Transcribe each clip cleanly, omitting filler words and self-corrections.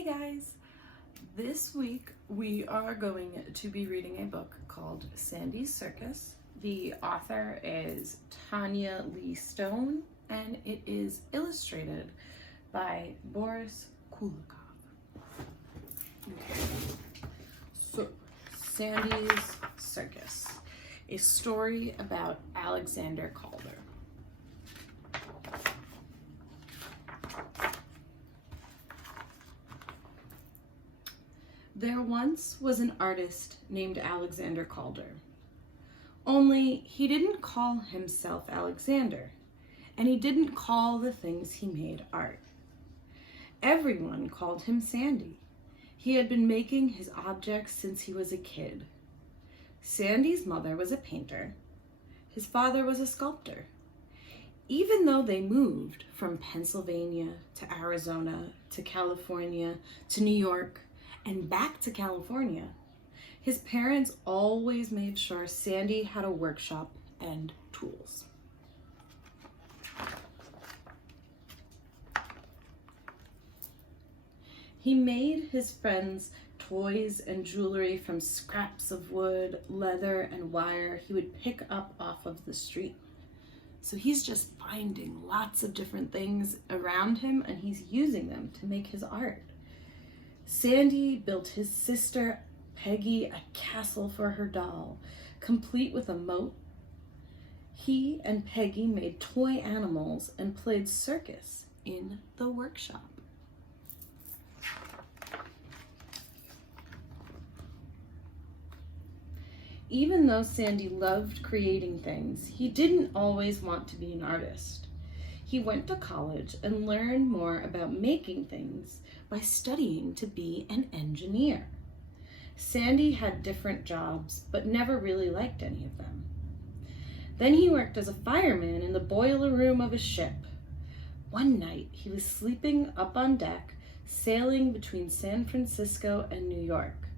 Hey guys! This week we are going to be reading a book called Sandy's Circus. The author is Tanya Lee Stone and it is illustrated by Boris Kulikov. Okay. So, Sandy's Circus, a story about Alexander Calder. There once was an artist named Alexander Calder. Only he didn't call himself Alexander, and he didn't call the things he made art. Everyone called him Sandy. He had been making his objects since he was a kid. Sandy's mother was a painter. His father was a sculptor. Even though they moved from Pennsylvania to Arizona to California to New York, and back to California, his parents always made sure Sandy had a workshop and tools. He made his friends toys and jewelry from scraps of wood, leather, and wire he would pick up off of the street. So he's just finding lots of different things around him and he's using them to make his art. Sandy built his sister Peggy a castle for her doll, complete with a moat. He and Peggy made toy animals and played circus in the workshop. Even though Sandy loved creating things, he didn't always want to be an artist. He went to college and learned more about making things by studying to be an engineer. Sandy had different jobs, but never really liked any of them. Then he worked as a fireman in the boiler room of a ship. One night, he was sleeping up on deck, sailing between San Francisco and New York.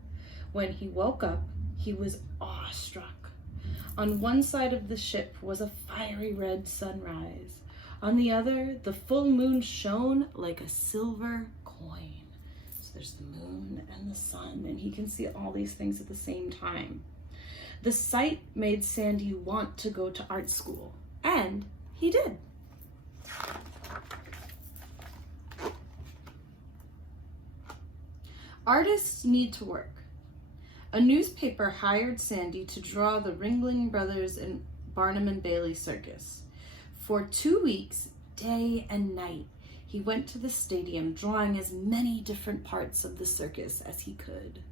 When he woke up, he was awestruck. On one side of the ship was a fiery red sunrise. On the other, the full moon shone like a silver coin. So there's the moon and the sun, and he can see all these things at the same time. The sight made Sandy want to go to art school, and he did. Artists need to work. A newspaper hired Sandy to draw the Ringling Brothers and Barnum and Bailey Circus. For 2 weeks, day and night, he went to the stadium drawing as many different parts of the circus as he could.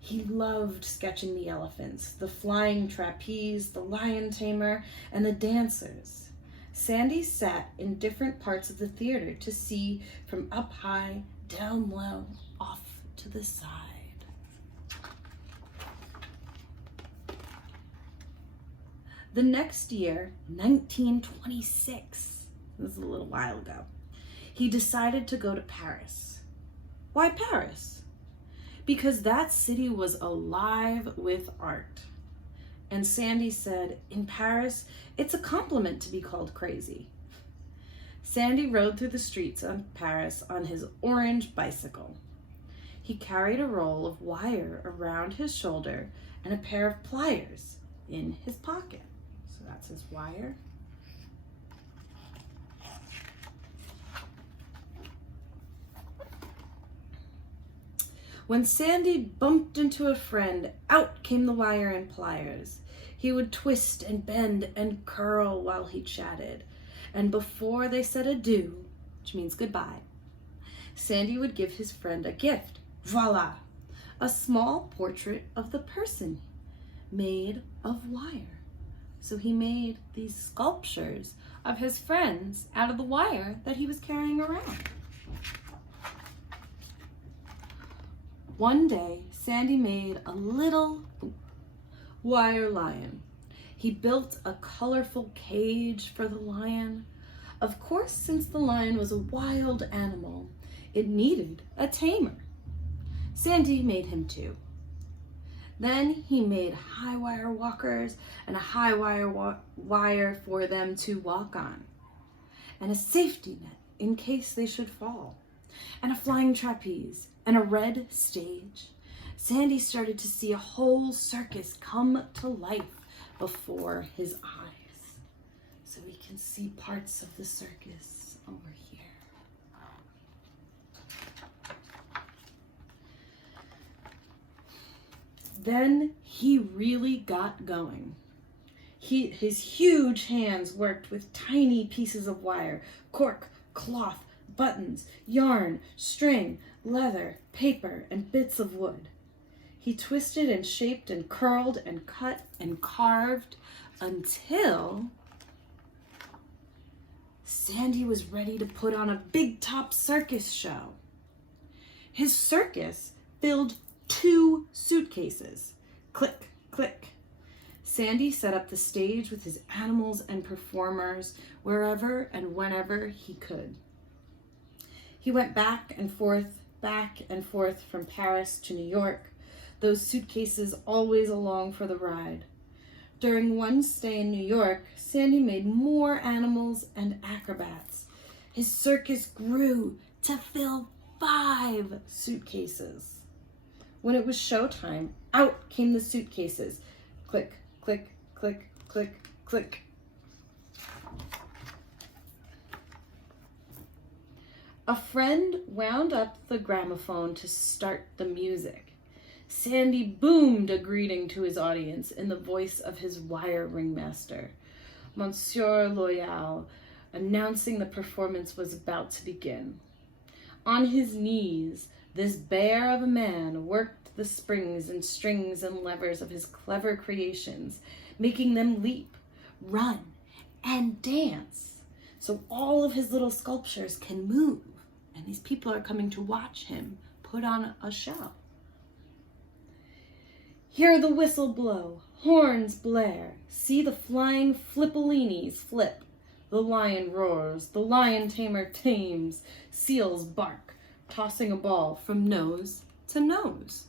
He loved sketching the elephants, the flying trapeze, the lion tamer, and the dancers. Sandy sat in different parts of the theater to see from up high, down low, off to the side. The next year, 1926, this is a little while ago, he decided to go to Paris. Why Paris? Because that city was alive with art. And Sandy said, in Paris, it's a compliment to be called crazy. Sandy rode through the streets of Paris on his orange bicycle. He carried a roll of wire around his shoulder and a pair of pliers in his pocket. So that's his wire. When Sandy bumped into a friend, out came the wire and pliers. He would twist and bend and curl while he chatted. And before they said adieu, which means goodbye, Sandy would give his friend a gift. Voila! A small portrait of the person made of wire. So he made these sculptures of his friends out of the wire that he was carrying around. One day, Sandy made a little wire lion. He built a colorful cage for the lion. Of course, since the lion was a wild animal, it needed a tamer. Sandy made him two. Then he made high wire walkers and a high wire for them to walk on, and a safety net in case they should fall. and a flying trapeze and a red stage, Sandy started to see a whole circus come to life before his eyes. So we can see parts of the circus over here. Then he really got going. His huge hands worked with tiny pieces of wire, cork, cloth, buttons, yarn, string, leather, paper, and bits of wood. He twisted and shaped and curled and cut and carved until Sandy was ready to put on a big top circus show. His circus filled 2 suitcases. Click, click. Sandy set up the stage with his animals and performers wherever and whenever he could. He went back and forth from Paris to New York, those suitcases always along for the ride. During one stay in New York, Sandy made more animals and acrobats. His circus grew to fill 5 suitcases. When it was showtime, out came the suitcases. Click, click, click, click, click. A friend wound up the gramophone to start the music. Sandy boomed a greeting to his audience in the voice of his wire ringmaster, Monsieur Loyal, announcing the performance was about to begin. On his knees, this bear of a man worked the springs and strings and levers of his clever creations, making them leap, run, and dance. So all of his little sculptures can move, and these people are coming to watch him put on a show. Hear the whistle blow, horns blare, see the flying flippolinis flip. The lion roars, the lion tamer tames, seals bark, tossing a ball from nose to nose.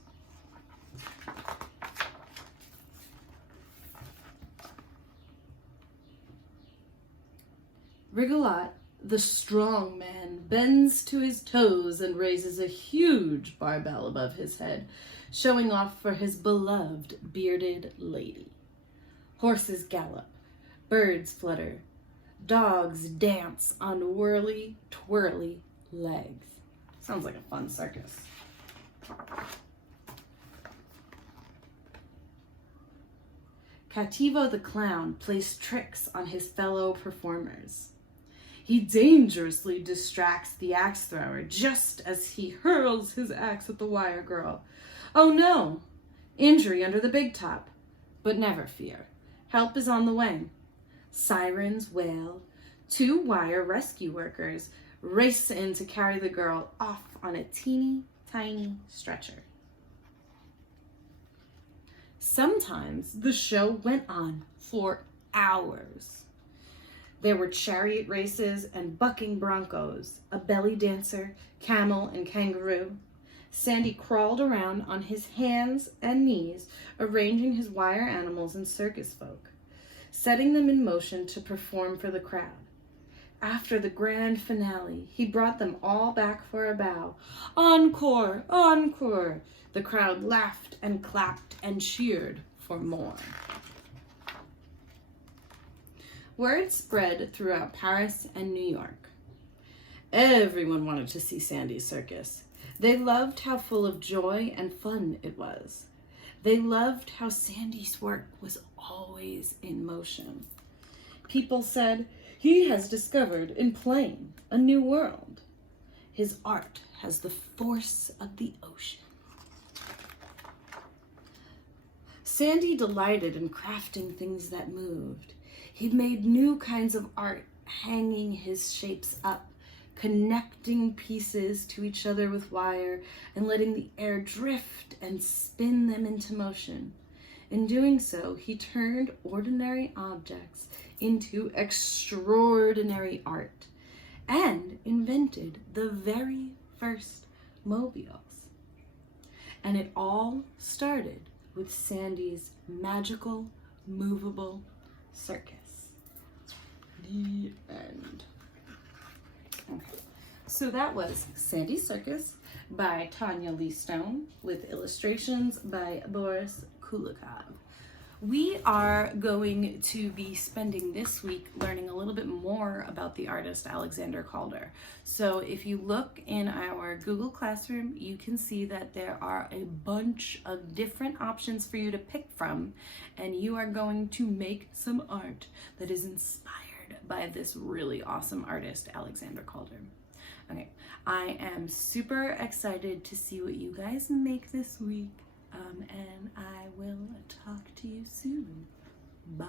Rigolot, the strong man, bends to his toes and raises a huge barbell above his head, showing off for his beloved bearded lady. Horses gallop, birds flutter, dogs dance on whirly, twirly legs. Sounds like a fun circus. Cattivo the clown plays tricks on his fellow performers. He dangerously distracts the axe thrower just as he hurls his axe at the wire girl. Oh no! Injury under the big top. But never fear. Help is on the way. Sirens wail. 2 wire rescue workers race in to carry the girl off on a teeny tiny stretcher. Sometimes the show went on for hours. There were chariot races and bucking broncos, a belly dancer, camel, and kangaroo. Sandy crawled around on his hands and knees, arranging his wire animals and circus folk, setting them in motion to perform for the crowd. After the grand finale, he brought them all back for a bow. Encore! Encore! The crowd laughed and clapped and cheered for more. Word spread throughout Paris and New York. Everyone wanted to see Sandy's circus. They loved how full of joy and fun it was. They loved how Sandy's work was always in motion. People said, he has discovered in playing a new world. His art has the force of the ocean. Sandy delighted in crafting things that moved. He'd made new kinds of art, hanging his shapes up, connecting pieces to each other with wire, and letting the air drift and spin them into motion. In doing so, he turned ordinary objects into extraordinary art and invented the very first mobiles. And it all started with Sandy's magical, movable circus. The end. Okay. So that was Sandy Circus by Tanya Lee Stone with illustrations by Boris Kulikov. We are going to be spending this week learning a little bit more about the artist Alexander Calder. So if you look in our Google Classroom, you can see that there are a bunch of different options for you to pick from, and you are going to make some art that is inspired by this really awesome artist, Alexander Calder. Okay, I am super excited to see what you guys make this week. And I will talk to you soon. Bye.